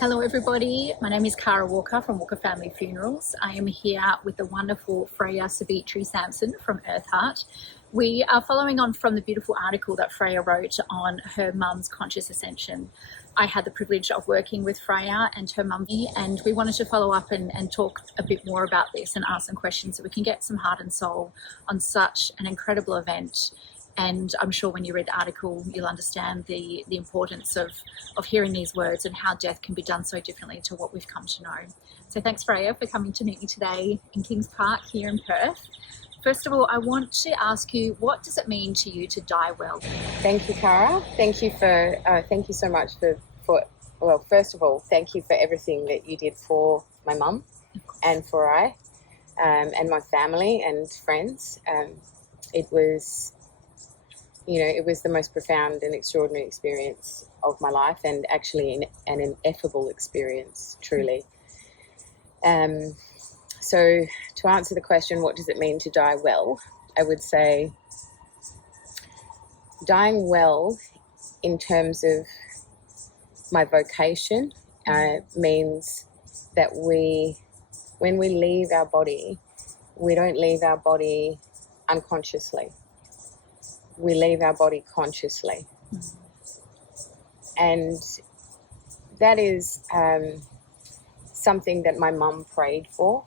Hello everybody, my name is Cara Walker from Walker Family Funerals. I am here with the wonderful Freya Savitri Sampson from Earth Heart. We are following on from the beautiful article that Freya wrote on her mum's conscious ascension. I had the privilege of working with Freya and her mum, and we wanted to follow up and talk a bit more about this and ask some questions so we can get some heart and soul on such an incredible event. And I'm sure when you read the article, you'll understand the importance of hearing these words and how death can be done so differently to what we've come to know. So thanks, Freya, for coming to meet me today in Kings Park here in Perth. First of all, I want to ask you, what does it mean to you to die well? Thank you, Cara. Thank you so much well, first of all, thank you for everything that you did for my mum and for and my family and friends. It was the most profound and extraordinary experience of my life, and actually an ineffable experience, truly. So to answer the question, what does it mean to die well? I would say dying well in terms of my vocation means that when we leave our body, we don't leave our body unconsciously. We leave our body consciously. And that is something that my mum prayed for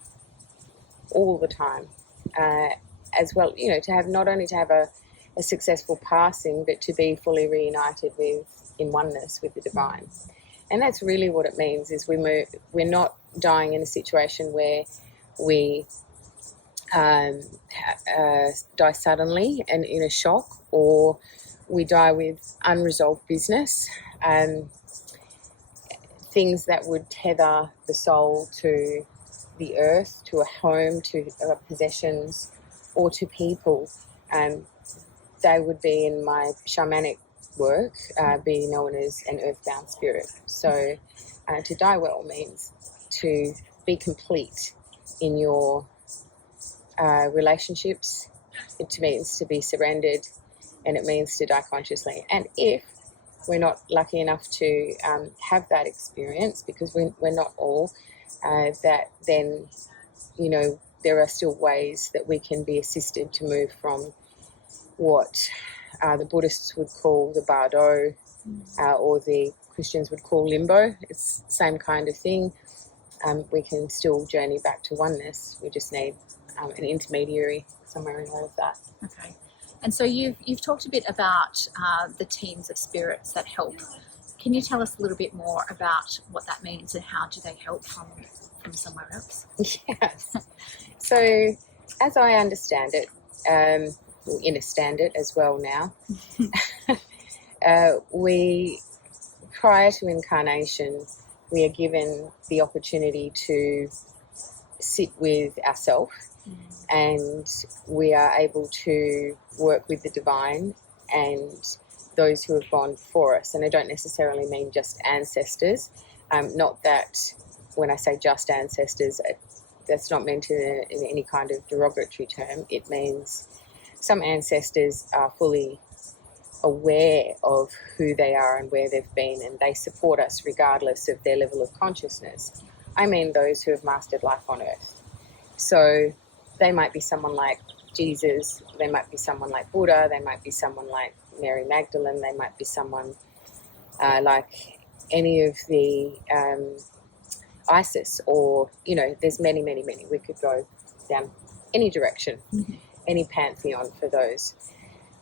all the time, as well, to have not only to have a successful passing, but to be fully reunited in oneness with the divine. And that's really what it means, is we're not dying in a situation where we die suddenly and in a shock, or we die with unresolved business, things that would tether the soul to the earth, to a home, to possessions, or to people. They would be, in my shamanic work, be known as an earthbound spirit. So to die well means to be complete in your relationships. It means to be surrendered, and it means to die consciously. And if we're not lucky enough to have that experience, because we're not all, that then, there are still ways that we can be assisted to move from what the Buddhists would call the bardo, or the Christians would call limbo. It's the same kind of thing. We can still journey back to oneness. We just need an intermediary somewhere in all of that. Okay. And so you've talked a bit about the teams of spirits that help. Can you tell us a little bit more about what that means and how do they help from somewhere else? Yes. So as I understand it, understand it as well now, we, prior to incarnation, we are given the opportunity to sit with ourselves, and we are able to work with the divine and those who have gone before us. And I don't necessarily mean just ancestors. Not that when I say just ancestors, that's not meant in any kind of derogatory term. It means some ancestors are fully aware of who they are and where they've been, and they support us regardless of their level of consciousness. I mean those who have mastered life on earth. So they might be someone like Jesus, they might be someone like Buddha, they might be someone like Mary Magdalene, they might be someone like any of the Isis, or, there's many, many, many. We could go down any direction, any pantheon for those.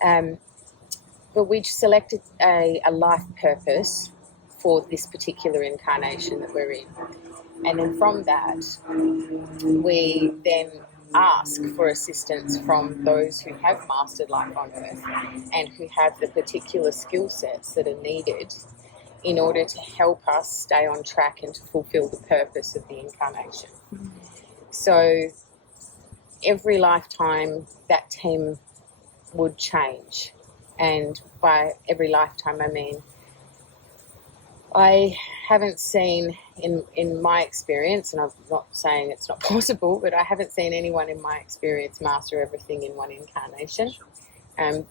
But we selected a life purpose for this particular incarnation that we're in. And then from that, we then ask for assistance from those who have mastered life on earth and who have the particular skill sets that are needed in order to help us stay on track and to fulfill the purpose of the incarnation. So every lifetime that team would change. And by every lifetime, I mean, I haven't seen, in my experience, and I'm not saying it's not possible, but I haven't seen anyone in my experience master everything in one incarnation.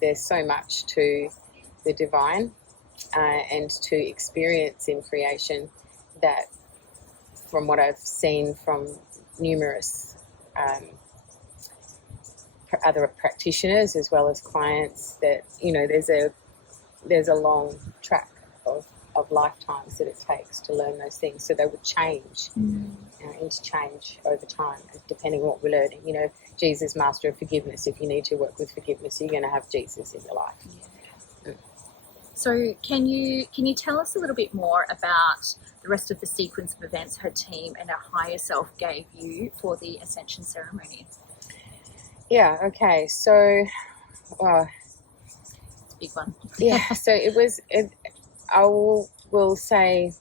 There's so much to the divine and to experience in creation that, from what I've seen from numerous other practitioners as well as clients, that, you know, there's a long track of lifetimes that it takes to learn those things. So they would change, interchange over time, depending on what we're learning. You know, Jesus, master of forgiveness. If you need to work with forgiveness, you're going to have Jesus in your life. Yeah. So can you tell us a little bit more about the rest of the sequence of events her team and her higher self gave you for the Ascension ceremony? Yeah, okay. So, It's a big one. yeah, so I will say,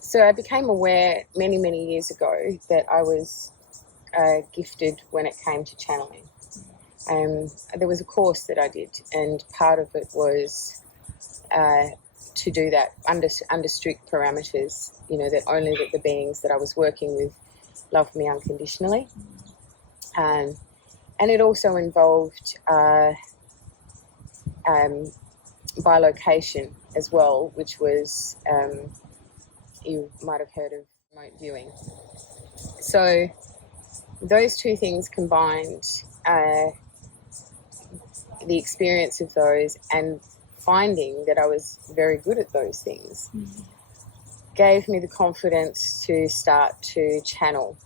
so I became aware many, many years ago that I was gifted when it came to channeling. There was a course that I did, and part of it was to do that under strict parameters, you know, that only that the beings that I was working with loved me unconditionally. And it also involved bilocation as well, which was, you might have heard of remote viewing. So those two things combined, the experience of those and finding that I was very good at those things, gave me the confidence to start to channel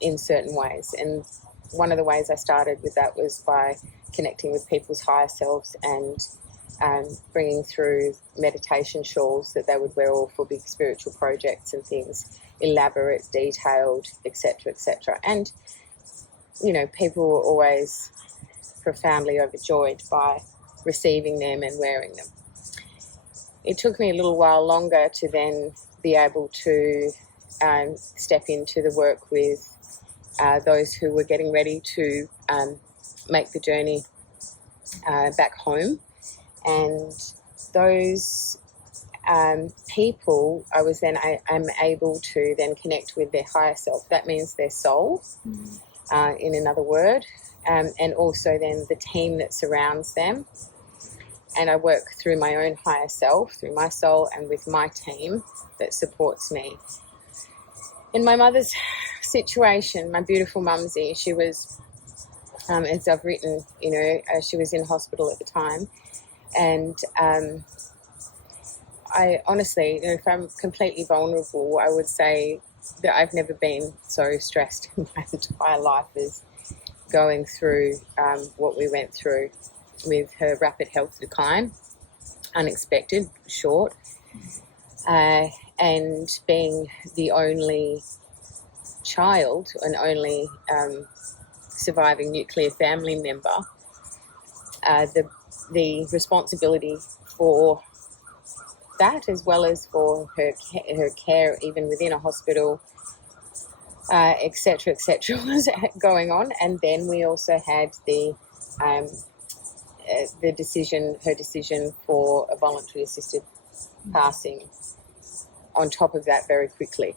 in certain ways. And one of the ways I started with that was by connecting with people's higher selves and bringing through meditation shawls that they would wear all for big spiritual projects and things, elaborate, detailed, etc., etc. And, you know, people were always profoundly overjoyed by receiving them and wearing them. It took me a little while longer to then be able to step into the work with those who were getting ready to make the journey back home. And those people, I was then I'm able to then connect with their higher self. That means their soul, in another word, and also then the team that surrounds them. And I work through my own higher self, through my soul, and with my team that supports me. In my mother's situation, my beautiful Mumsie, she was, as I've written, you know, she was in hospital at the time. And I honestly, you know, if I'm completely vulnerable, I would say that I've never been so stressed in my entire life as going through what we went through with her rapid health decline, unexpected, short, and being the only child and only surviving nuclear family member, the responsibility for that, as well as for her care even within a hospital, etc., was going on. And then we also had her decision for a voluntary assisted passing on top of that very quickly.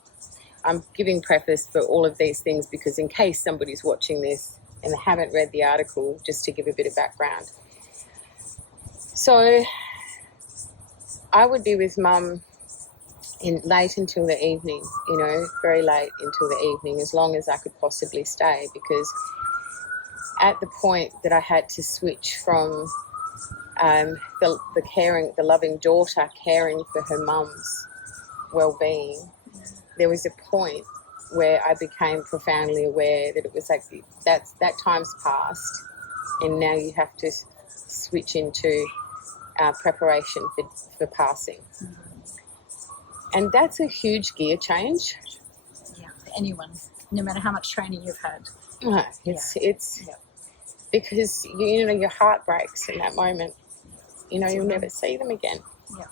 I'm giving preface for all of these things because in case somebody's watching this and they haven't read the article, just to give a bit of background. So I would be with Mum late until the evening, you know, very late until the evening, as long as I could possibly stay, because at the point that I had to switch from the loving daughter caring for her mum's well-being, there was a point where I became profoundly aware that it was like that time's passed, and now you have to switch into preparation for passing. And that's a huge gear change. Yeah, for anyone, no matter how much training you've had. It's because you know your heart breaks in that moment. You know, you'll never see them again. Yeah.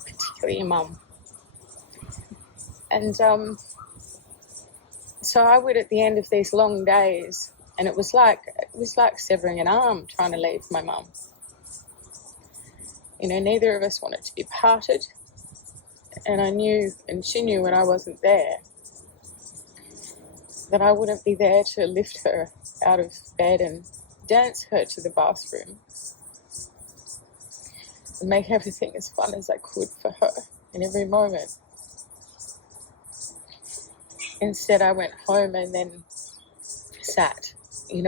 Particularly your mum. And so I would, at the end of these long days, and it was like severing an arm trying to leave my mum. You know, neither of us wanted to be parted. And I knew, and she knew when I wasn't there, that I wouldn't be there to lift her out of bed and dance her to the bathroom. and make everything as fun as I could for her in every moment. Instead, I went home and then sat, in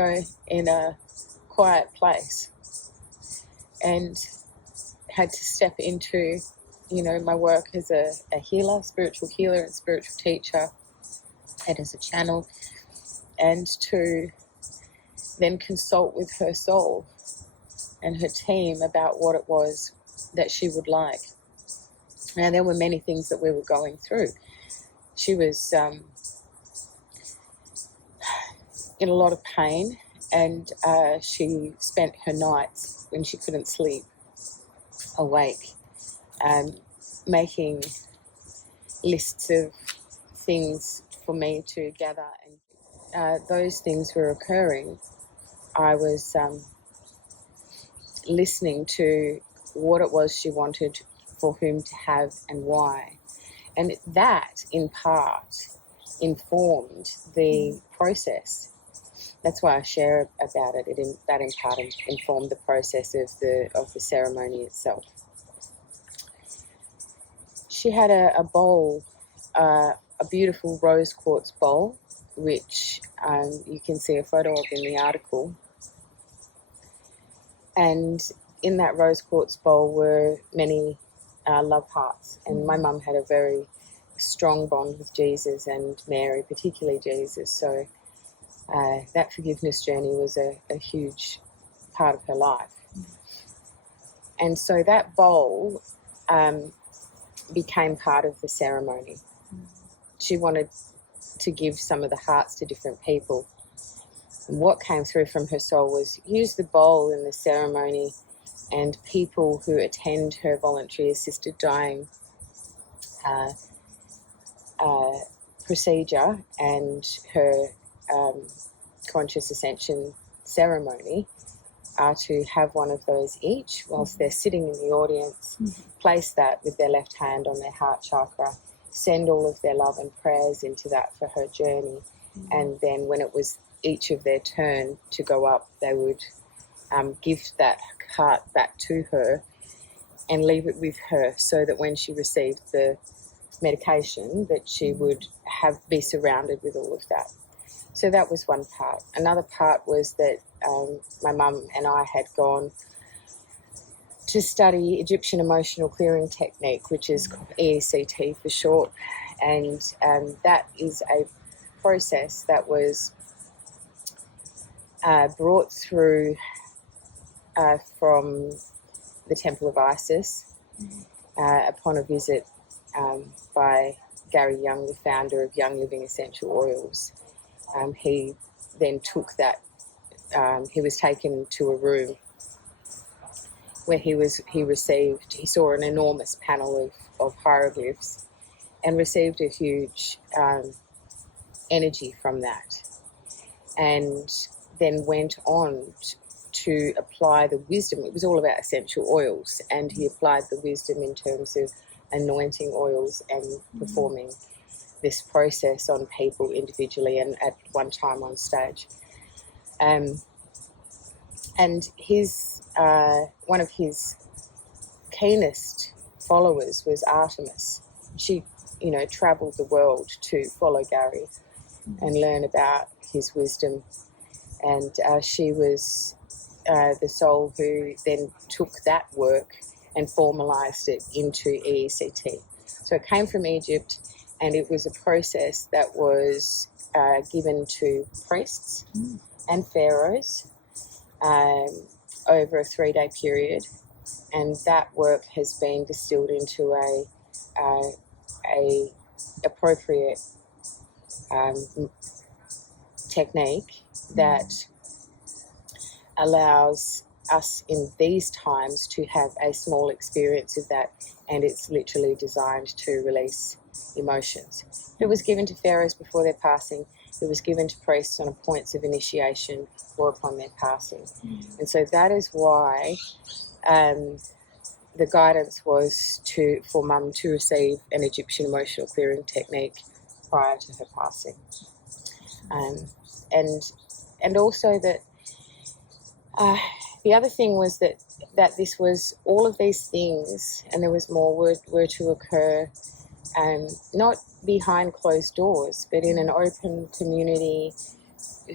a quiet place and had to step into, my work as a healer, spiritual healer and spiritual teacher, and as a channel, and to then consult with her soul and her team about what it was that she would like. And there were many things that we were going through. She was in a lot of pain, and she spent her nights when she couldn't sleep awake, making lists of things for me to gather. And those things were occurring. I was listening to what it was she wanted, for whom to have and why. And that, in part, informed the process. That's why I share about it. That in part informed the process of the ceremony itself. She had a bowl, a beautiful rose quartz bowl, which you can see a photo of in the article. And in that rose quartz bowl were many love hearts. And my mum had a very strong bond with Jesus and Mary, particularly Jesus. So that forgiveness journey was a huge part of her life. And so that bowl became part of the ceremony. She wanted to give some of the hearts to different people. And what came through from her soul was use the bowl in the ceremony, and people who attend her voluntary assisted dying procedure and her conscious ascension ceremony are to have one of those each whilst they're sitting in the audience, place that with their left hand on their heart chakra, send all of their love and prayers into that for her journey. And then when it was each of their turn to go up, they would give that heart back to her and leave it with her, so that when she received the medication, that she would be surrounded with all of that. So that was one part. Another part was that my mum and I had gone to study Egyptian emotional clearing technique, which is EECT for short, and that is a process that was brought through from the Temple of Isis upon a visit by Gary Young, the founder of Young Living Essential Oils. He then took that, he was taken to a room where he saw an enormous panel of hieroglyphs and received a huge energy from that, and then went on to apply the wisdom. It was all about essential oils, and he applied the wisdom in terms of anointing oils and performing this process on people individually and at one time on stage. And his one of his keenest followers was Artemis. She, travelled the world to follow Gary and learn about his wisdom. And she was the soul who then took that work and formalised it into EECT. So it came from Egypt, and it was a process that was given to priests and pharaohs over a 3-day period, and that work has been distilled into a appropriate technique that allows us in these times to have a small experience of that, and it's literally designed to release emotions. It was given to pharaohs before their passing. It was given to priests on points of initiation or upon their passing. And so that is why the guidance was for Mum to receive an Egyptian emotional clearing technique prior to her passing. And also that the other thing was that this was all of these things, and there was more, were to occur, not behind closed doors, but in an open community,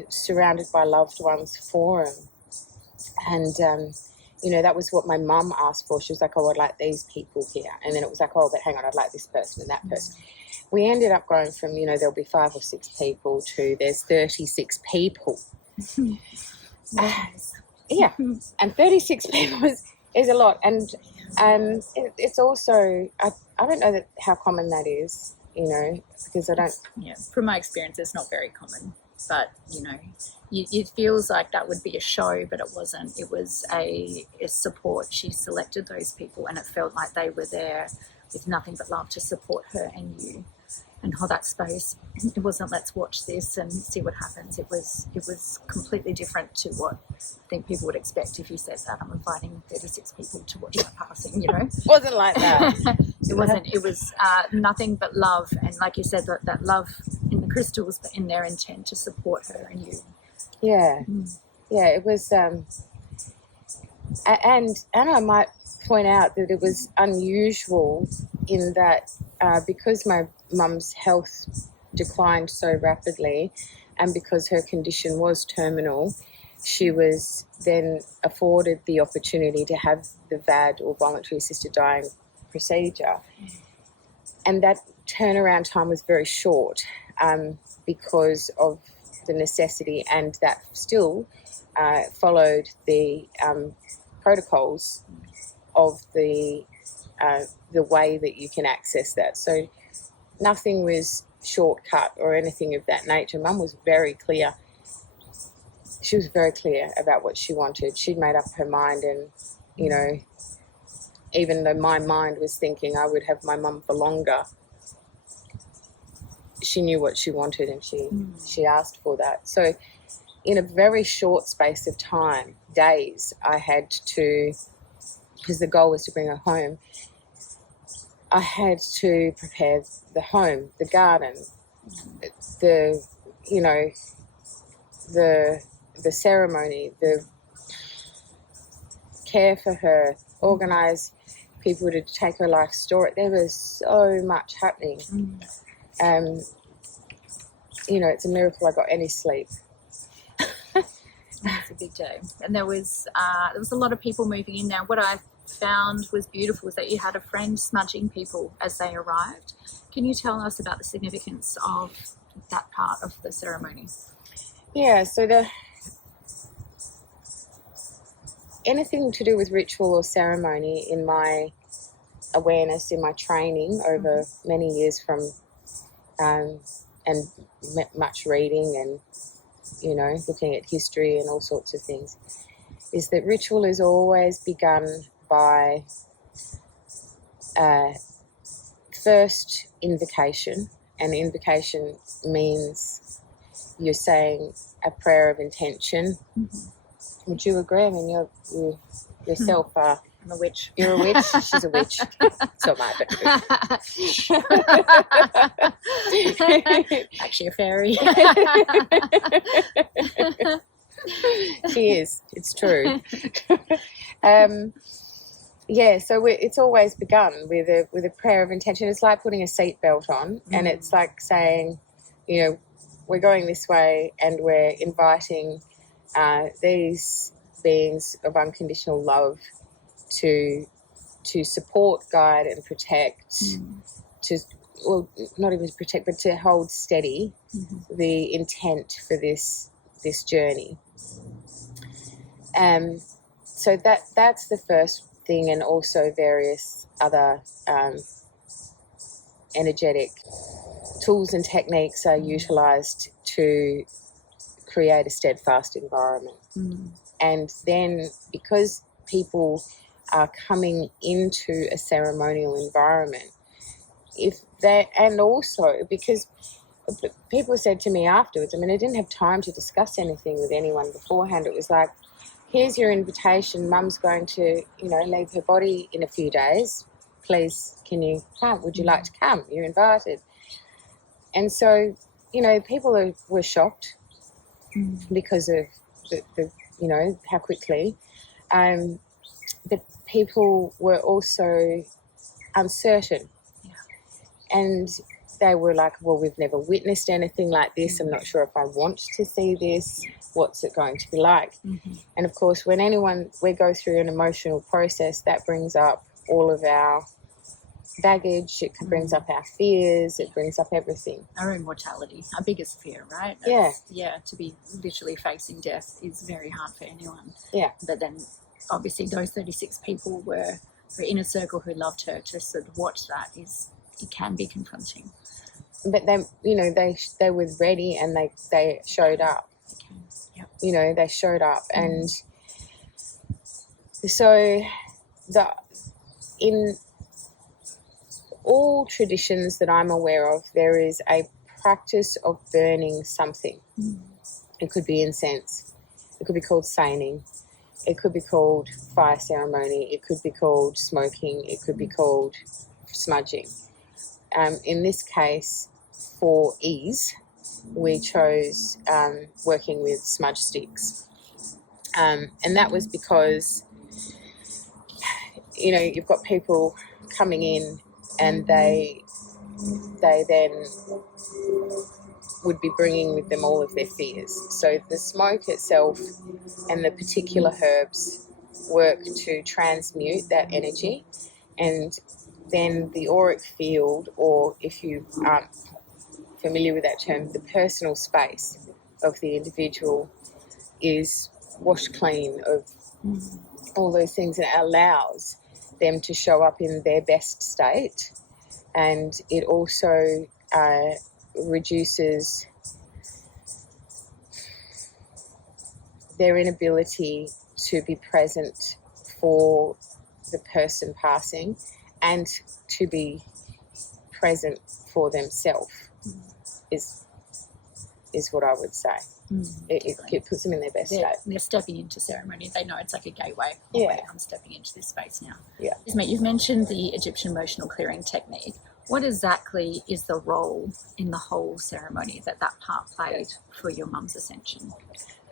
surrounded by loved ones forum. And, that was what my mum asked for. She was like, oh, I'd like these people here. And then it was like, oh, but hang on, I'd like this person and that person. We ended up going from, there'll be 5 or 6 people to there's 36 people. Yes. Yeah, and 36 people is a lot. And it's also, I don't know how common that is, because I don't... Yeah, from my experience, it's not very common. But, it feels like that would be a show, but it wasn't. It was a support. She selected those people, and it felt like they were there with nothing but love to support her and you and hold that space. It wasn't, let's watch this and see what happens. It was completely different to what I think people would expect if you said that I'm inviting 36 people to watch that passing, It wasn't like that. It wasn't. It was nothing but love, and like you said, that love in the crystals, but in their intent to support her and you. Yeah. Yeah, it was, and I might point out that it was unusual in that because my mum's health declined so rapidly, and because her condition was terminal, she was then afforded the opportunity to have the VAD, or Voluntary Assisted Dying procedure. And that turnaround time was very short because of the necessity, and that still followed the protocols of the way that you can access that. So nothing was shortcut or anything of that nature. Mum was very clear. She was very clear about what she wanted. She'd made up her mind, and, even though my mind was thinking I would have my mum for longer, she knew what she wanted, and she asked for that. So in a very short space of time, days, I had to, because the goal was to bring her home, I had to prepare the home, the garden, the ceremony, the care for her, organise people to take her life story. There was so much happening. It's a miracle I got any sleep. It's a big day. And there was a lot of people moving in now. What I found was beautiful was that you had a friend smudging people as they arrived. Can you tell us about the significance of that part of the ceremony? Yeah, so anything to do with ritual or ceremony, in my awareness, in my training over many years from and much reading and looking at history and all sorts of things, is that ritual is always begun by first invocation, and invocation means you're saying a prayer of intention. Would you agree? I mean, you yourself are... I'm a witch. You're a witch? She's a witch. So am I. Actually a fairy. She is. It's true. So it's always begun with a prayer of intention. It's like putting a seatbelt on, and it's like saying, we're going this way, and we're inviting these beings of unconditional love to support, guide, and protect, not even protect, but to hold steady the intent for this journey. So that's the first thing, and also various other energetic tools and techniques are utilised to create a steadfast environment. And then, because people are coming into a ceremonial environment, and also because people said to me afterwards, I mean, I didn't have time to discuss anything with anyone beforehand. It was like, here's your invitation. Mum's going to, leave her body in a few days. Please, can you come? Would you like to come? You're invited. And so, people were shocked because of the how quickly. the people were also uncertain. Yeah. And they were like, well, we've never witnessed anything like this. I'm not sure if I want to see this. What's it going to be like? Mm-hmm. And of course, when we go through an emotional process, that brings up all of our baggage. It brings up our fears. It brings up everything. Our own mortality, our biggest fear, right? Yeah. To be literally facing death is very hard for anyone. Yeah. But then, obviously, those 36 people were in a circle who loved her. To sort of watch that it can be confronting. But they, they were ready, and they showed up. Okay. Yep. They showed up, and so in all traditions that I'm aware of, there is a practice of burning something. It could be incense. It could be called seining. It could be called fire ceremony. It could be called smoking. It could be called smudging. In this case, for ease, we chose working with smudge sticks. And that was because, you've got people coming in, and they then would be bringing with them all of their fears. So the smoke itself and the particular herbs work to transmute that energy, and then the auric field, or if you aren't familiar with that term, the personal space of the individual is washed clean of all those things, and it allows them to show up in their best state. And it also reduces their inability to be present for the person passing and to be present for themselves is what I would say. It puts them in their best state. They're stepping into ceremony. They know it's like a gateway. Yeah. I'm stepping into this space now. Yeah. You've mentioned the Egyptian emotional clearing technique. What exactly is the role in the whole ceremony that part played for your mum's ascension?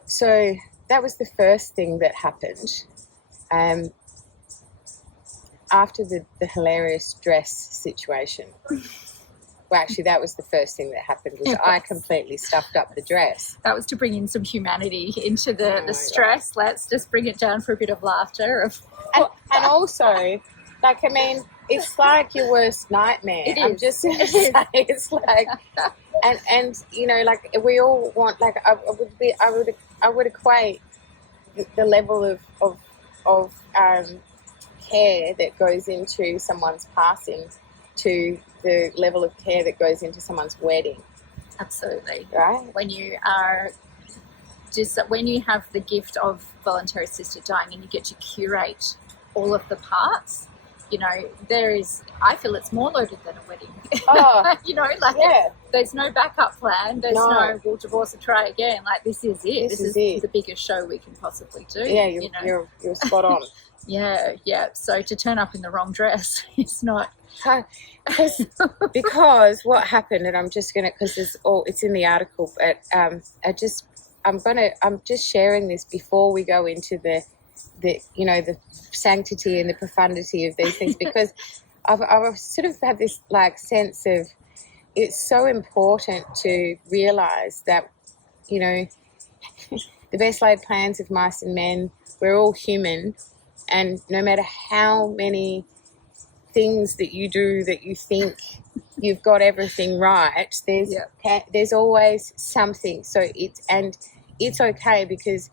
So that was the first thing that happened. After the hilarious dress situation. Well, actually, that was the first thing that happened, was I completely stuffed up the dress. That was to bring in some humanity into the stress. God. Let's just bring it down for a bit of laughter. And also, it's like your worst nightmare. It is. I'm just going to say, it's like, and we all want, I would equate the level of care that goes into someone's passing to the level of care that goes into someone's wedding. Absolutely. Right? When you have the gift of voluntary assisted dying and you get to curate all of the parts, I feel it's more loaded than a wedding. Oh, there's no backup plan. There's no we'll divorce and try again. Like, this is it. This is the biggest show we can possibly do. Yeah, you're spot on. Yeah. So to turn up in the wrong dress, it's not. Because what happened, and I'm just gonna, because it's in the article, but I'm just sharing this before we go into the sanctity and the profundity of these things, because I've sort of had this sense of it's so important to realise that the best laid plans of mice and men, we're all human, and no matter how many things that you do that you think you've got everything right, there's always something. So it's okay, because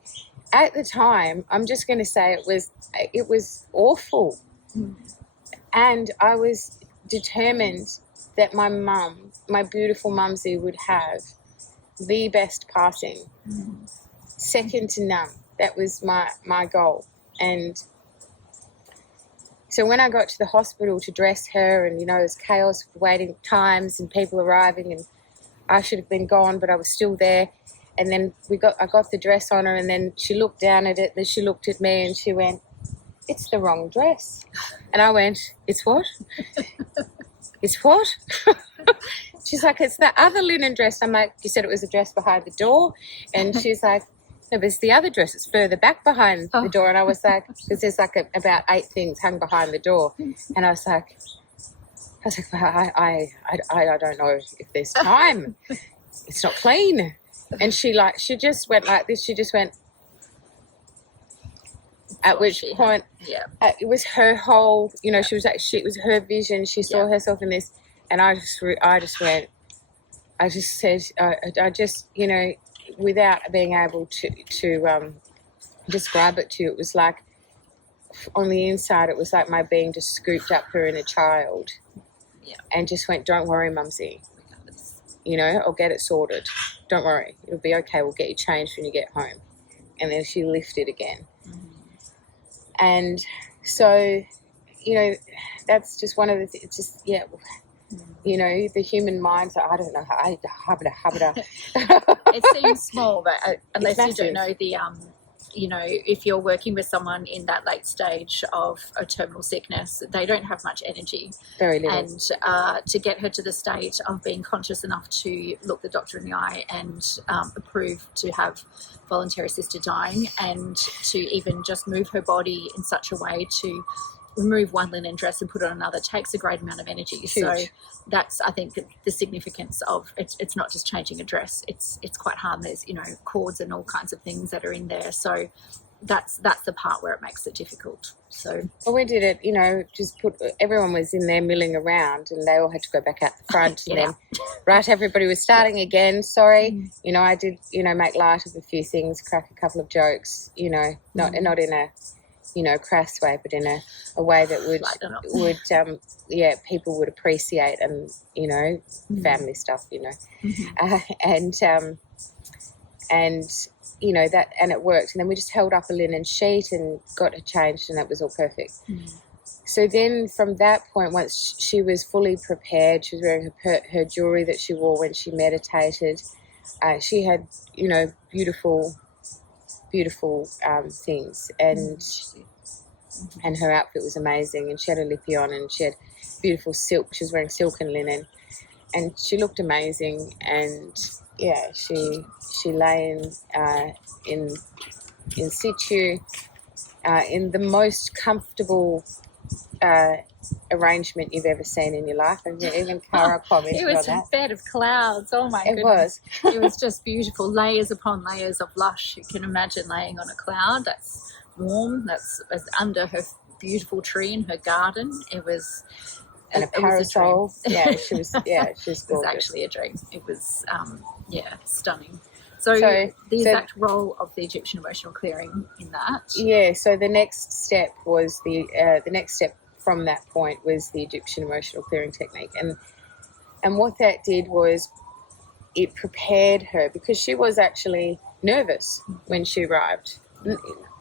at the time, I'm just going to say it was awful, and I was determined that my mum, my beautiful Mumsie, would have the best passing, second to none. That was my goal. And so when I got to the hospital to dress her, and it was chaos, waiting times and people arriving, and I should have been gone, but I was still there. And then I got the dress on her, and then she looked down at it, then she looked at me and she went, "It's the wrong dress." And I went, "It's what?" "It's what?" She's like, "It's the other linen dress." I'm like, "You said it was a dress behind the door?" And she's like, No, but it's the other dress. It's further back behind the door. And I was like, because there's like about 8 things hung behind the door. And I was like, well, I don't know if there's time. It's not clean. And she just went like this. She just went, at which point, it was her whole, you know, she was like, it was her vision. She saw herself in this. And I just went, I just said, I just, you know, without being able to describe it to you, it was like on the inside, it was like my being just scooped up her inner child and just went, don't worry, Mumsie, you know, I'll get it sorted. Don't worry, it'll be okay. We'll get you changed when you get home. And then she lifted again. And so, you know, that's just one of the things, just, you know, the human mind, I don't know how, it seems small, but unless you don't know the, you know, if you're working with someone in that late stage of a terminal sickness, they don't have much energy. Very little. And to get her to the state of being conscious enough to look the doctor in the eye and approve to have voluntary assisted dying, and to even just move her body in such a way to remove one linen dress and put on another takes a great amount of energy. Huge. So that's, I think, the significance of it's not just changing a dress. It's quite hard. There's, you know, cords and all kinds of things that are in there. So that's the part where it makes it difficult. So we did it, you know, just everyone was in there milling around, and they all had to go back out the front. And then everybody was starting again. Sorry, you know, I did, you know, make light of a few things, crack a couple of jokes, you know, not in a, you know, crass way, but in a way that would people would appreciate, and, you know, family stuff, you know, and you know that, and it worked. And then we just held up a linen sheet and got her changed, and that was all perfect. So then from that point, once she was fully prepared, she was wearing her jewelry that she wore when she meditated. She had, you know, beautiful things, and her outfit was amazing, and she had a lippy on, and she had beautiful silk. She was wearing silk and linen, and she looked amazing. And she lay in situ in the most comfortable arrangement you've ever seen in your life. And even Cara commented on that. It was a bed of clouds. Oh my goodness. It was just beautiful. Layers upon layers of lush. You can imagine laying on a cloud that's warm, that's under her beautiful tree in her garden. It was... And a parasol. She was gorgeous. It was actually a dream. It was, stunning. So the exact role of the Egyptian emotional clearing in that. Yeah, so the next step was the next step from that point was the Egyptian emotional clearing technique. And what that did was it prepared her, because she was actually nervous when she arrived.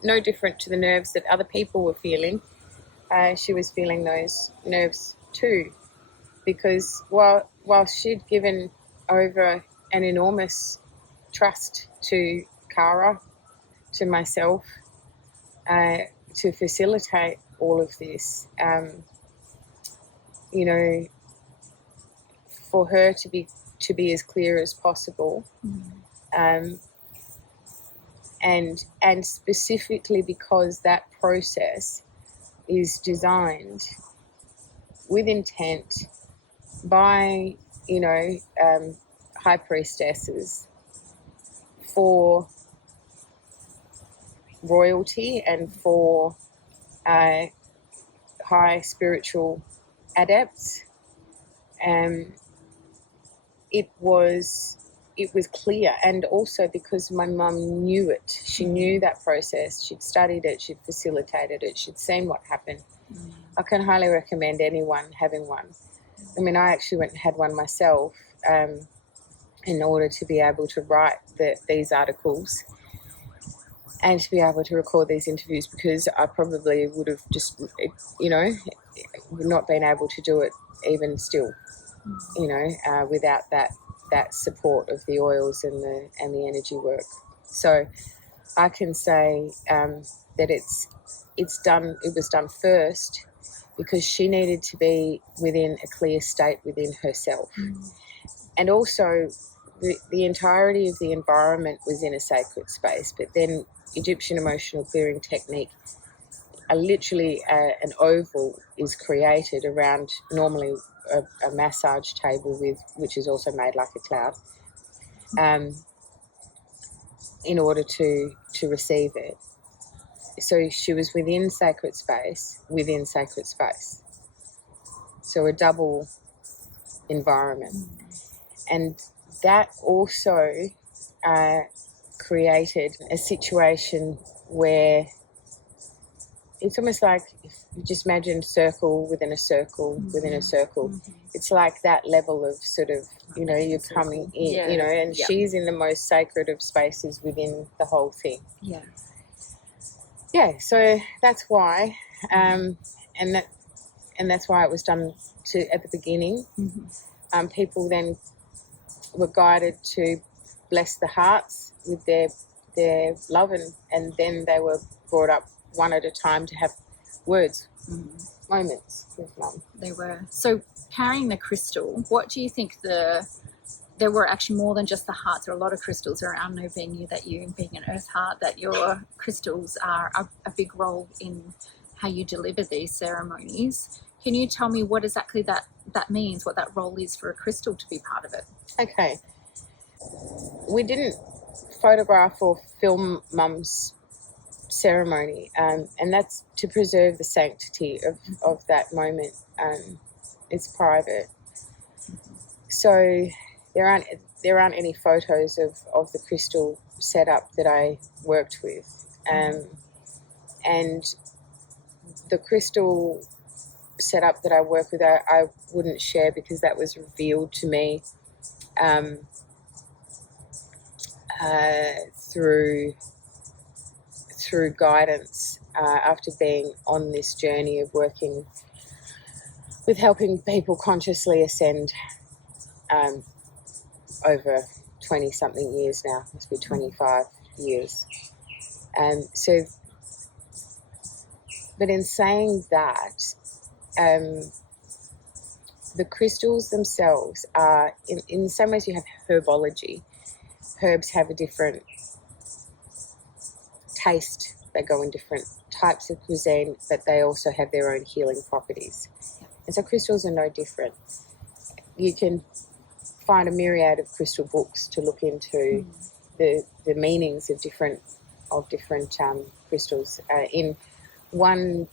No different to the nerves that other people were feeling. She was feeling those nerves too, because while she'd given over an enormous trust to Cara, to myself, to facilitate all of this, you know, for her to be as clear as possible, and specifically because that process is designed with intent by, you know, high priestesses for royalty and for high spiritual adepts. It was clear, and also because my mum knew it. She knew that process. She'd studied it. She'd facilitated it. She'd seen what happened. I can highly recommend anyone having one. I mean, I actually went and had one myself in order to be able to write these articles and to be able to record these interviews, because I probably would have just, you know, not been able to do it even still, you know, without that support of the oils and the energy work. So I can say that it was done first because she needed to be within a clear state within herself. And also the entirety of the environment was in a sacred space, but then Egyptian emotional clearing technique, literally an oval is created around normally a massage table which is also made like a cloud, in order to receive it. So she was within sacred space, so a double environment. And that also created a situation where it's almost like, if you just imagine circle within a circle within a circle. It's like that level of sort of, you're coming in, and she's in the most sacred of spaces within the whole thing. Yeah, so that's why, and that's why it was done at the beginning. People then were guided to bless the hearts with their love, and then they were brought up one at a time to have words, moments with Mum. They were. So carrying the crystal, what do you think there were actually more than just the hearts? There are a lot of crystals around, being an earth heart, that your crystals are a big role in how you deliver these ceremonies. Can you tell me what exactly that means, what that role is for a crystal to be part of it? Okay. We didn't photograph or film Mum's ceremony, and that's to preserve the sanctity of that moment. It's private. So there aren't any photos of the crystal setup that I worked with. And the crystal setup that I work with, I wouldn't share, because that was revealed to me through guidance after being on this journey of working with helping people consciously ascend over 20-something years now. Must be 25 years. But in saying that, the crystals themselves are, in some ways, you have herbology. Herbs have a different taste. They go in different types of cuisine, but they also have their own healing properties. And so crystals are no different. You can find a myriad of crystal books to look into the meanings of different crystals. In one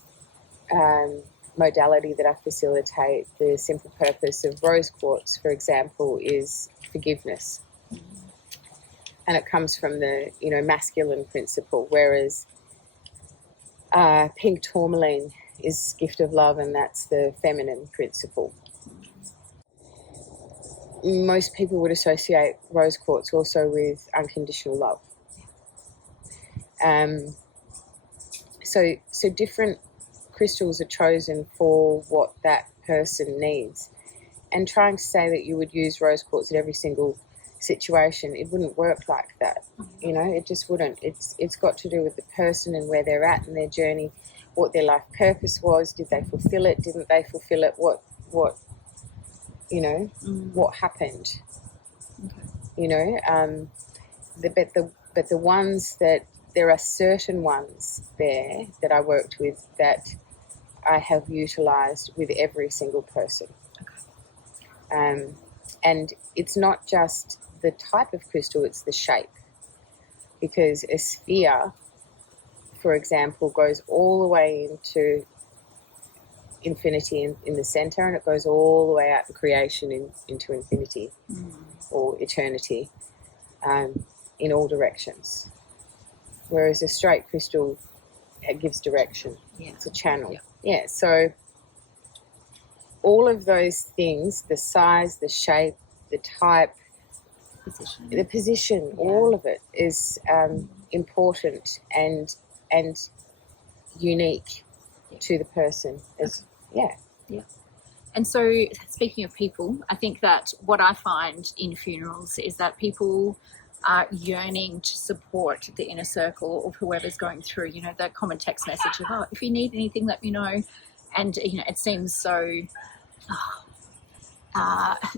modality that I facilitate, the simple purpose of rose quartz, for example, is forgiveness. And it comes from the masculine principle, whereas pink tourmaline is gift of love, and that's the feminine principle. Most people would associate rose quartz also with unconditional love. So different crystals are chosen for what that person needs. And trying to say that you would use rose quartz in every single situation, it wouldn't work like that. It just wouldn't. It's got to do with the person and where they're at in their journey, what their life purpose was. Did they fulfill it? Didn't they fulfill it? What happened? But the ones that, there are certain ones there that I worked with that I have utilised with every single person. And it's not just the type of crystal, it's the shape. Because a sphere, for example, goes all the way into infinity in the centre, and it goes all the way out in creation into infinity or eternity, in all directions. Whereas a straight crystal, it gives direction. It's a channel. So all of those things, the size, the shape, the type, the position, all of it is important and unique to the person. And so, speaking of people, I think that what I find in funerals is that people are yearning to support the inner circle of whoever's going through, the common text message of, if you need anything, let me know. And, it seems so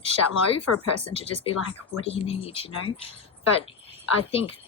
shallow for a person to just be like, what do you need, you know? But I think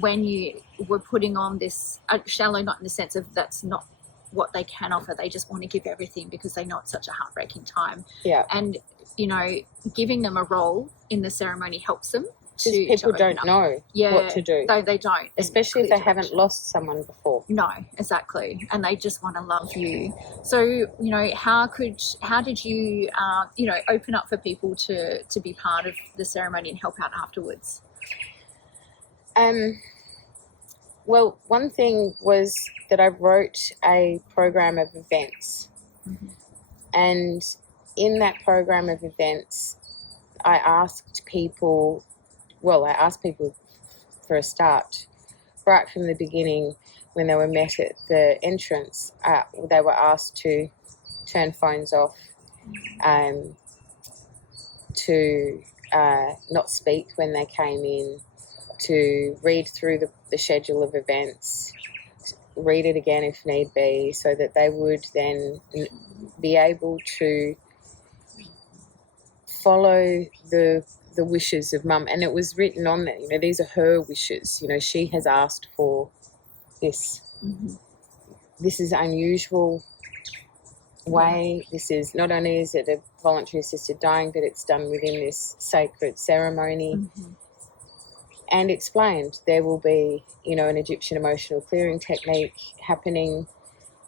when you were putting on this shallow, not in the sense of that's not what they can offer, they just want to give everything because they know it's such a heartbreaking time. Yeah. And, you know, giving them a role in the ceremony helps them. Because people don't know what to do. They don't. Especially if they haven't lost someone before. No, exactly. And they just want to love you. So, you know, how did you, you know, open up for people to be part of the ceremony and help out afterwards? Well, one thing was that I wrote a program of events. Mm-hmm. And in that program of events, I asked people for a start, right from the beginning, when they were met at the entrance, they were asked to turn phones off, to not speak when they came in, to read through the schedule of events, read it again if need be, so that they would then be able to follow the wishes of Mum. And it was written on there, you know, these are her wishes. You know, she has asked for this. Mm-hmm. This is unusual way. This is, not only is it a voluntary assisted dying, but it's done within this sacred ceremony. Mm-hmm. And explained there will be, you know, an Egyptian emotional clearing technique happening,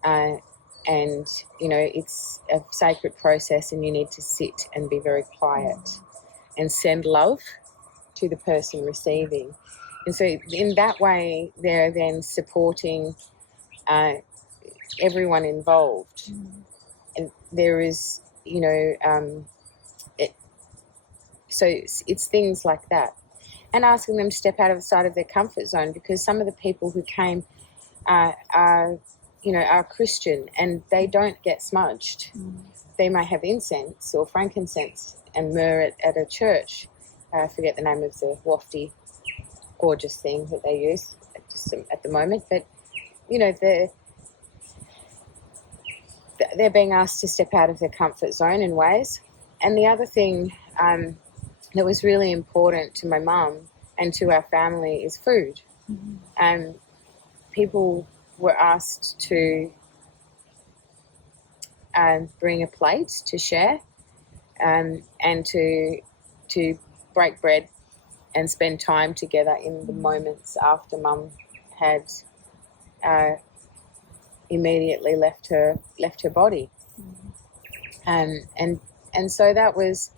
and, you know, it's a sacred process and you need to sit and be very quiet and send love to the person receiving. And so in that way, they're then supporting everyone involved. And there is, you know, so it's things like that. And asking them to step outside of their comfort zone, because some of the people who came are Christian and they don't get smudged. They may have incense or frankincense and myrrh at a church. I forget the name of the wafty, gorgeous thing that they use just at the moment. But, you know, they're being asked to step out of their comfort zone in ways. And the other thing that was really important to my mum and to our family is food. Mm-hmm. People were asked to bring a plate to share, and to break bread and spend time together in the moments after Mum had immediately left her body. And so that was,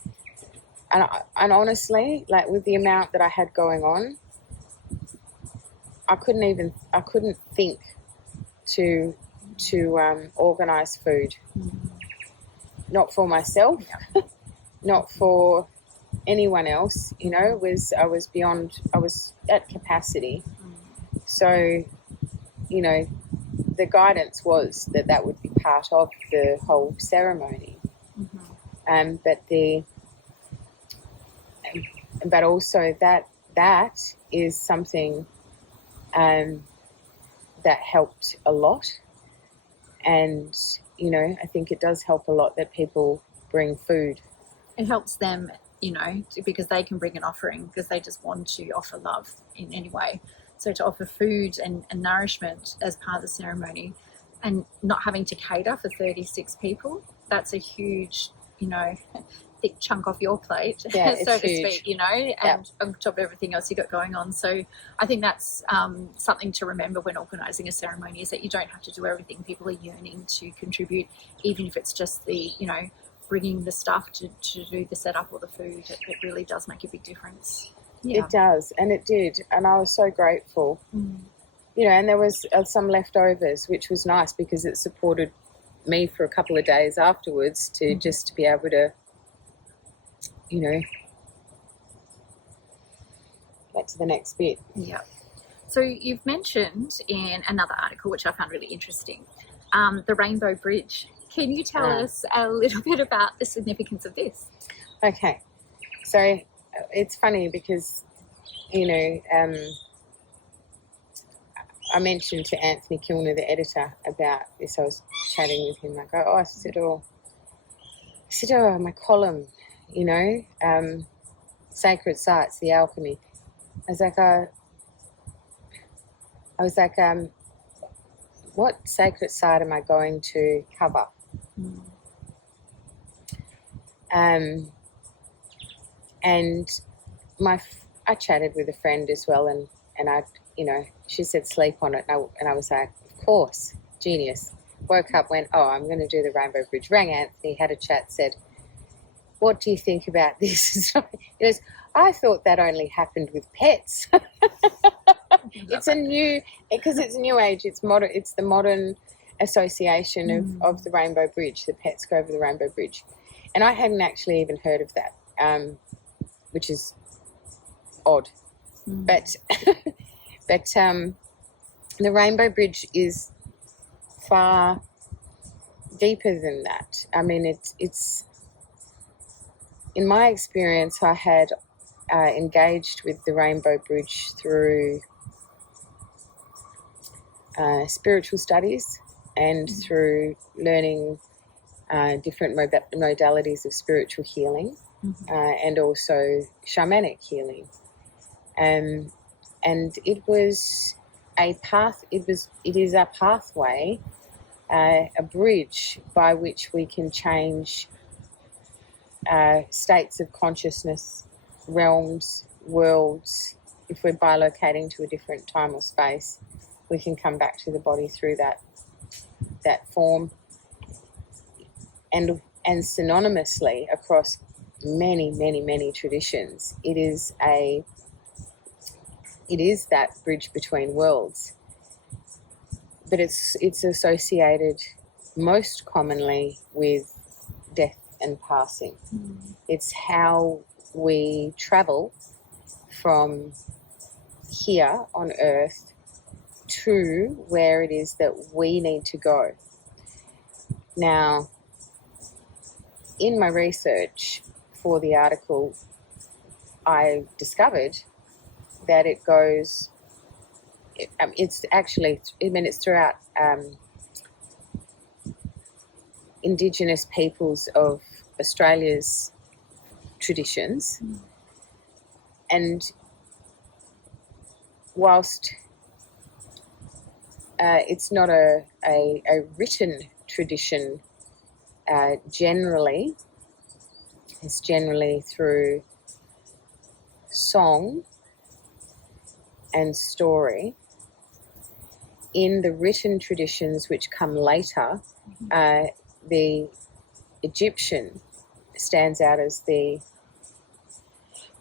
and honestly, like, with the amount that I had going on, I couldn't think to organise food. Not for myself, not for anyone else, you know. I was at capacity. So, you know, the guidance was that would be part of the whole ceremony. But also that is something that helped a lot. And, you know, I think it does help a lot that people bring food. It helps them, you know, because they can bring an offering because they just want to offer love in any way. So to offer food and nourishment as part of the ceremony and not having to cater for 36 people, that's a huge, you know, thick chunk off your plate, yeah, so to huge. speak, you know, and on top of everything else you got going on. So I think that's something to remember when organising a ceremony, is that you don't have to do everything. People are yearning to contribute, even if it's just the, you know, bringing the stuff to do the setup or the food. It really does make a big difference. Yeah. It does, and it did, and I was so grateful. You know, and there was some leftovers, which was nice because it supported me for a couple of days afterwards to just to be able to, you know, get to the next bit. Yeah. So you've mentioned in another article, which I found really interesting, the Rainbow Bridge. Can you tell us a little bit about the significance of this? Okay. So it's funny because, you know, I mentioned to Anthony Kilner, the editor, about this. I was chatting with him. I go, I said, my column, sacred sites, the alchemy. I was like, what sacred site am I going to cover? And I chatted with a friend as well, and I, she said sleep on it, and I was like, of course, genius. Woke up, went, I'm going to do the Rainbow Bridge. Rang Anthony, had a chat, said, what do you think about this? He goes, I thought that only happened with pets. It's because it's new age. It's modern. It's the modern association of the Rainbow Bridge. The pets go over the Rainbow Bridge, and I hadn't actually even heard of that, which is odd. But the Rainbow Bridge is far deeper than that. I mean, it's in my experience, I had engaged with the Rainbow Bridge through spiritual studies and through learning different modalities of spiritual healing and also shamanic healing. And it was a path. It is a pathway, a bridge by which we can change states of consciousness, realms, worlds. If we're bilocating to a different time or space, we can come back to the body through that form. And synonymously across many, many, many traditions, it is that bridge between worlds. But it's associated most commonly with death and passing. It's how we travel from here on Earth to where it is that we need to go. Now, in my research for the article, I discovered that it goes, it's throughout Indigenous peoples of Australia's traditions. And whilst it's not a written tradition generally, it's generally through song and story. In the written traditions which come later, the Egyptian stands out as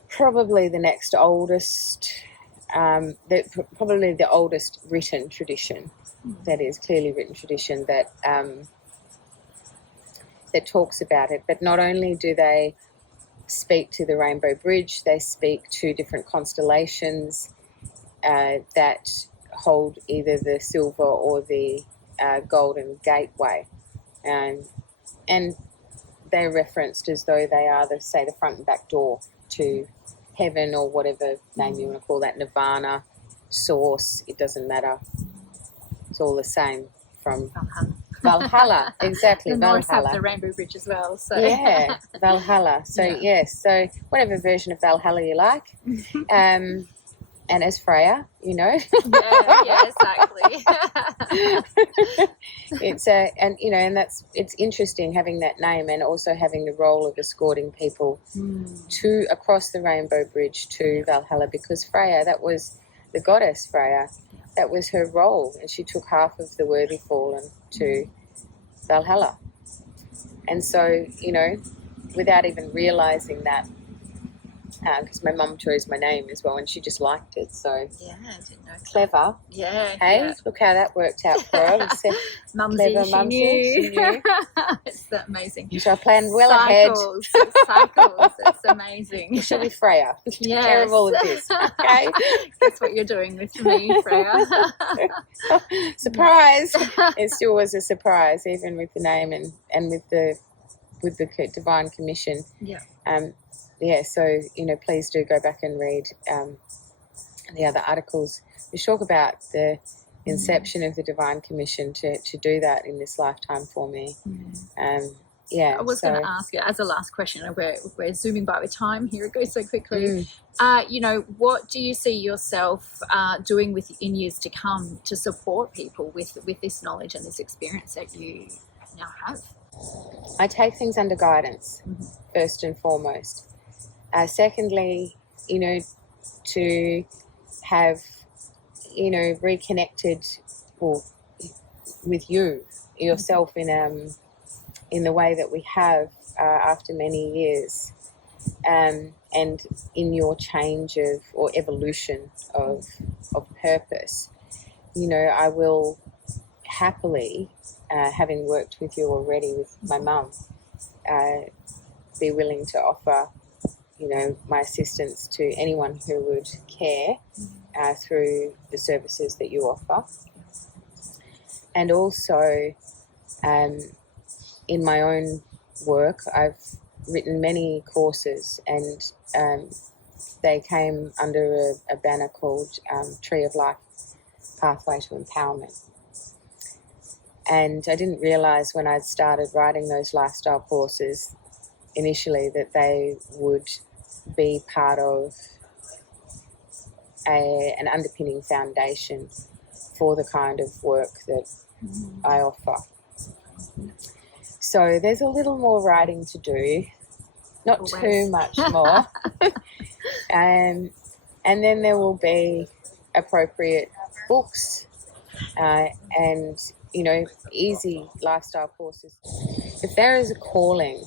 probably the next oldest, probably the oldest written tradition, that is clearly written tradition that talks about it. But not only do they speak to the Rainbow Bridge, they speak to different constellations that hold either the silver or the golden gateway, and they're referenced as though they are the front and back door to heaven, or whatever name you want to call that, nirvana, source, it doesn't matter. It's all the same from Valhalla. Exactly, the Valhalla. Norse have the Rainbow Bridge as well. So yeah, Valhalla. So yes, so whatever version of Valhalla you like. And as Freya, yeah, exactly. It's interesting having that name, and also having the role of escorting people to across the Rainbow Bridge to Valhalla, because Freya, that was the goddess Freya, that was her role, and she took half of the worthy fallen to Valhalla. And so, without even realising that, because my mum chose my name as well, and she just liked it. So I didn't know. Clever. Yeah. Hey, look how that worked out for her. Mumsie, clever she Mumsie. knew. It's amazing. So I planned well Cycles. It's amazing. She'll be Freya. Yes. Take care of all of this. Okay. That's what you're doing with me, Freya. Surprise. It still was a surprise, even with the name and with the Divine Commission. Yeah. So, please do go back and read the other articles. We talk about the inception of the Divine Commission to do that in this lifetime for me. Yeah. I was so, going to ask you as a last question, and we're zooming by with time here. It goes so quickly. You know, what do you see yourself doing in years to come to support people with this knowledge and this experience that you now have? I take things under guidance, first and foremost. Secondly, you know, to have, you know, reconnected with yourself in the way that we have after many years, and in your change of or evolution of purpose. You know, I will happily, having worked with you already with my mum, be willing to offer, you know, my assistance to anyone who would care through the services that you offer. And also, in my own work, I've written many courses, and they came under a banner called Tree of Life, Pathway to Empowerment. And I didn't realise when I started writing those lifestyle courses initially that they would be part of an underpinning foundation for the kind of work that I offer. So there's a little more writing to do, not Always. too much more. And then there will be appropriate books and, you know, easy lifestyle courses. If there is a calling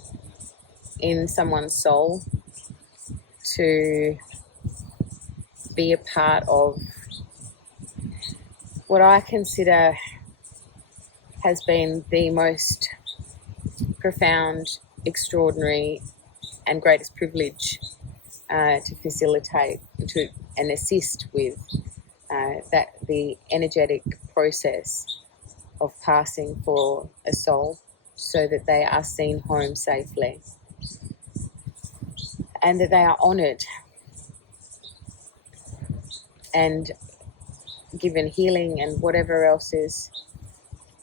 in someone's soul to be a part of what I consider has been the most profound, extraordinary and greatest privilege to facilitate and assist with the energetic process of passing for a soul so that they are seen home safely and that they are honoured and given healing and whatever else is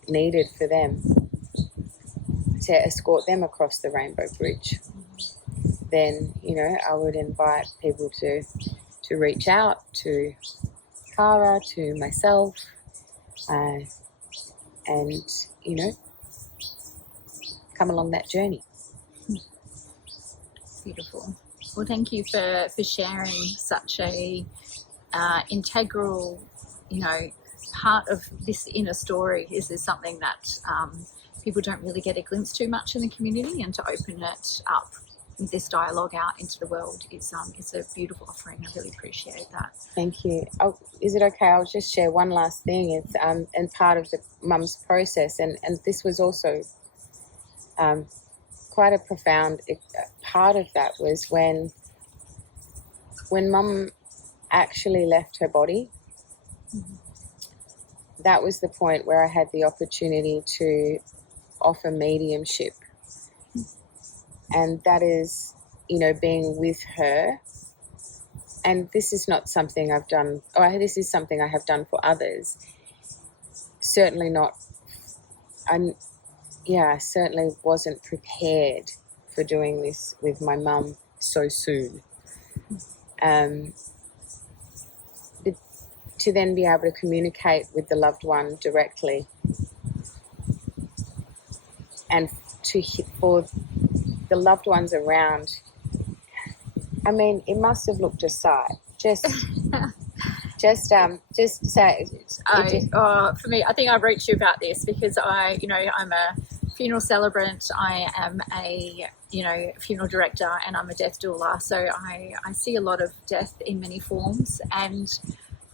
needed for them to escort them across the Rainbow Bridge. Then, you know, I would invite people to reach out to Cara, to myself, and, you know, come along that journey. Beautiful. Well, thank you for sharing such a integral, you know, part of this inner story. Is something that people don't really get a glimpse too much in the community, and to open it up, this dialogue out into the world, it's a beautiful offering. I really appreciate that. Thank you. Oh, is it okay? I'll just share one last thing. It's and part of the mum's process, and this was also quite a profound part of that was when mum actually left her body. That was the point where I had the opportunity to offer mediumship. And that is, you know, being with her. And this is not something I've done, or this is something I have done for others. Certainly not, I certainly wasn't prepared for doing this with my mum so soon. To then be able to communicate with the loved one directly, and for the loved ones around, I mean, it must have looked a sight. Just say. For me, I think I've reached you about this because I'm a funeral celebrant. I am a funeral director, and I'm a death doula. So I see a lot of death in many forms, and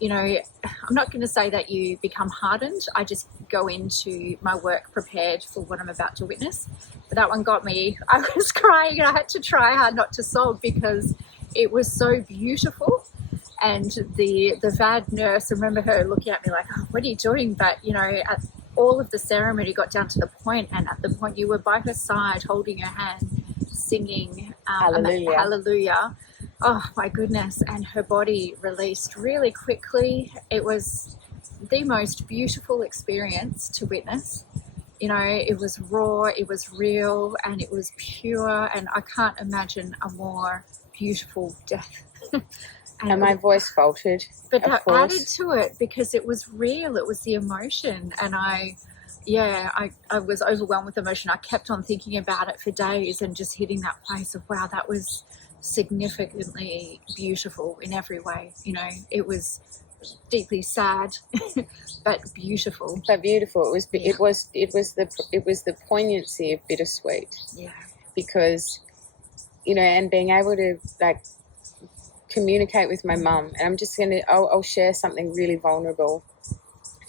I'm not going to say that you become hardened. I just go into my work prepared for what I'm about to witness. But that one got me. I was crying, and I had to try hard not to sob because it was so beautiful. And the VAD nurse, I remember her looking at me like, "Oh, what are you doing?" But, at all of the ceremony got down to the point, and at the point you were by her side, holding her hand, singing Hallelujah. Hallelujah. Oh my goodness. And her body released really quickly. It was the most beautiful experience to witness. You know, it was raw, it was real, and it was pure, and I can't imagine a more beautiful death. And my voice faltered, but of that course. added to it because it was real, it was the emotion, and I was overwhelmed with emotion. I kept on thinking about it for days and just hitting that place of, wow, that was significantly beautiful in every way. You know, it was deeply sad, but beautiful. But beautiful. It was the poignancy of bittersweet. Yeah. Because, you know, and being able to like communicate with my mum, and I'm just I'll share something really vulnerable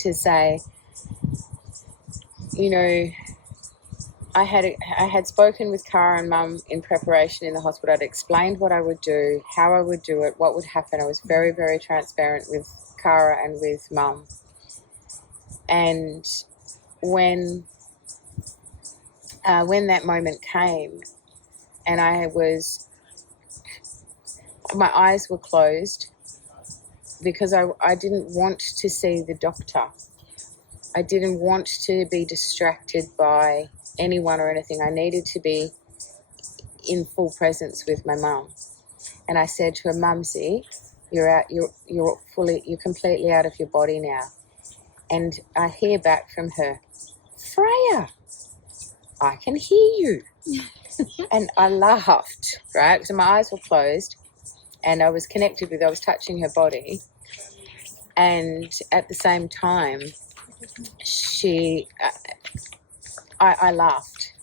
to say, you know, I had spoken with Cara and Mum in preparation in the hospital. I'd explained what I would do, how I would do it, what would happen. I was very, very transparent with Cara and with Mum. And when that moment came, and my eyes were closed because I didn't want to see the doctor. I didn't want to be distracted by anyone or anything. I needed to be in full presence with my mum. And I said to her, Mumsie, you're completely out of your body now. And I hear back from her, Freya, I can hear you. And I laughed, right? So my eyes were closed and I was touching her body. And at the same time, I laughed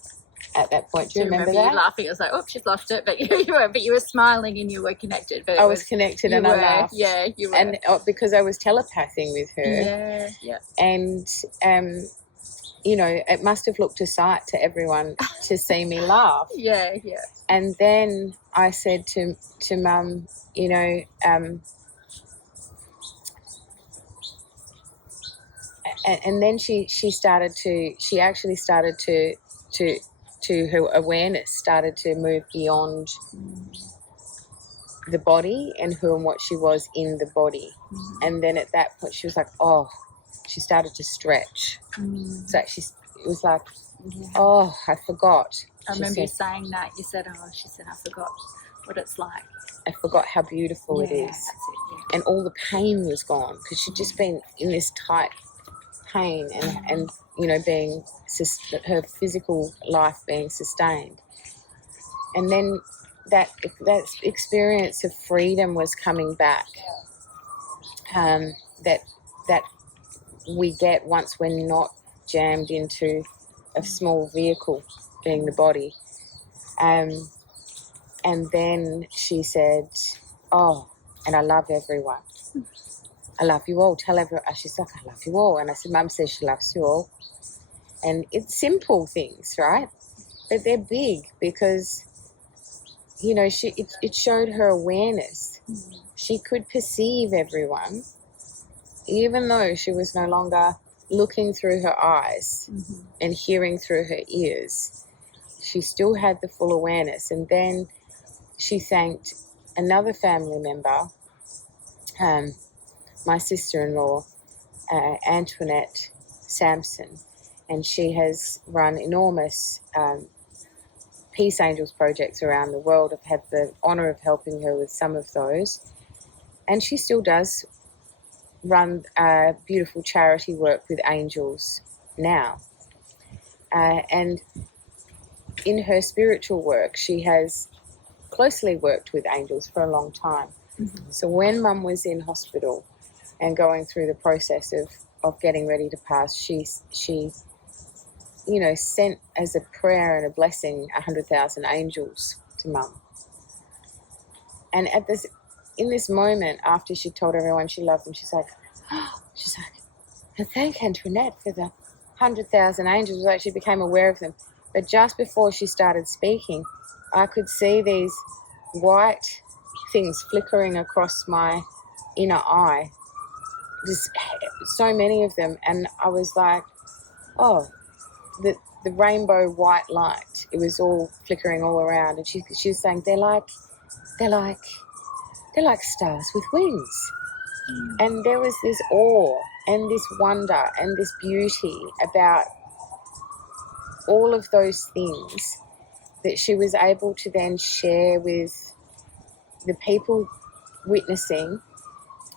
at that point. Do you remember that? You laughing? I was like, oh, she's lost it. But you were smiling and you were connected. But I was connected and I laughed. Yeah, you were. And because I was telepathing with her. Yeah, yeah. And, you know, it must have looked a sight to everyone to see me laugh. Yeah, yeah. And then I said to Mum, you know, and then she actually started to her awareness started to move beyond the body and who and what she was in the body. And then at that point she was like, oh, she started to stretch. So it was like, oh, I forgot. I remember you saying that. You said, she said, I forgot what it's like. I forgot how beautiful it is. That's it, yeah. And all the pain was gone because she'd just been in this tight pain and you know, being her physical life being sustained. And then that experience of freedom was coming back, that we get once we're not jammed into a small vehicle, being the body. And then she said, oh, and I love everyone. I love you all. Tell everyone. She's like, I love you all. And I said, Mum says she loves you all. And it's simple things, right? But they're big because, you know, it showed her awareness. She could perceive everyone, even though she was no longer looking through her eyes and hearing through her ears. She still had the full awareness. And then she thanked another family member, my sister-in-law, Antoinette Sampson, and she has run enormous Peace Angels projects around the world. I've had the honour of helping her with some of those. And she still does run beautiful charity work with angels now. And in her spiritual work, she has closely worked with angels for a long time. So when Mum was in hospital and going through the process of getting ready to pass, she you know, sent as a prayer and a blessing 100,000 angels to Mum. And in this moment, after she told everyone she loved them, she's like, I thank Antoinette for the 100,000 angels. Like, she became aware of them. But just before she started speaking, I could see these white things flickering across my inner eye. Just so many of them. And I was like, oh, the rainbow white light. It was all flickering all around. And she was saying, they're like stars with wings. And there was this awe and this wonder and this beauty about all of those things that she was able to then share with the people witnessing,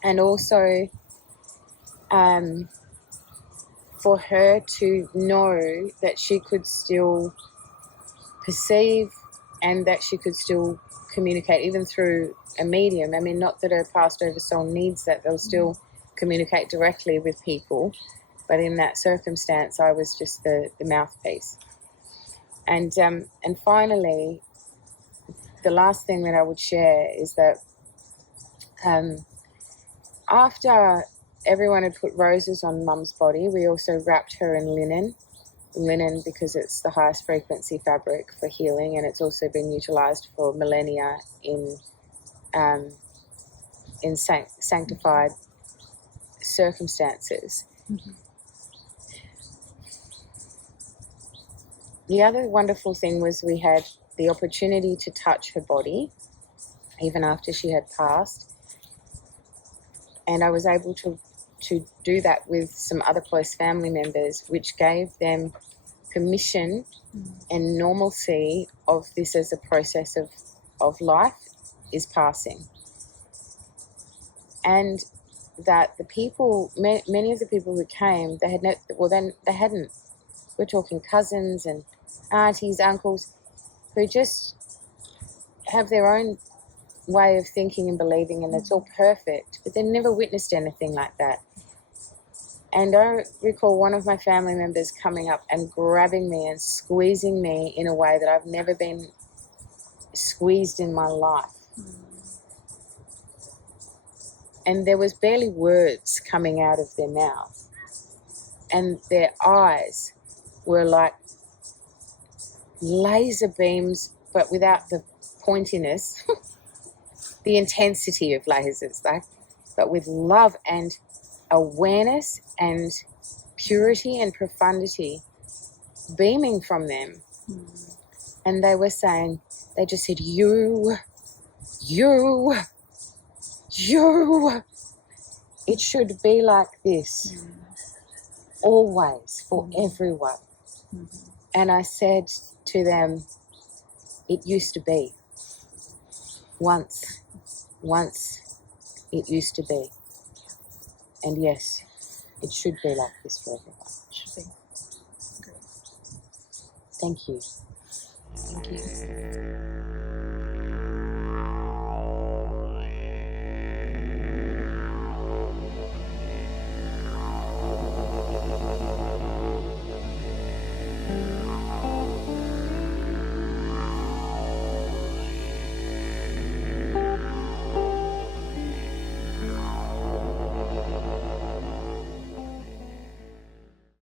and also for her to know that she could still perceive and that she could still communicate even through a medium. I mean, not that her passed over soul needs that, they'll still communicate directly with people, but in that circumstance I was just the mouthpiece. And finally, the last thing that I would share is that after everyone had put roses on Mum's body, we also wrapped her in linen because it's the highest frequency fabric for healing, and it's also been utilised for millennia in sanctified circumstances. Mm-hmm. The other wonderful thing was we had the opportunity to touch her body even after she had passed, and I was able to do that with some other close family members, which gave them permission and normalcy of this as a process of life is passing. And that the people, many of the people who came, they hadn't. We're talking cousins and aunties, uncles, who just have their own way of thinking and believing, and it's all perfect, but they never witnessed anything like that. And I recall one of my family members coming up and grabbing me and squeezing me in a way that I've never been squeezed in my life. And there was barely words coming out of their mouth. And their eyes were like laser beams, but without the pointiness, the intensity of lasers, but with love and awareness and purity and profundity beaming from them. And they were saying, they just said, you, it should be like this, always, for everyone. And I said to them, it used to be. Once it used to be. And yes, it should be like this for everyone. Should be. Good. Thank you. Thank you.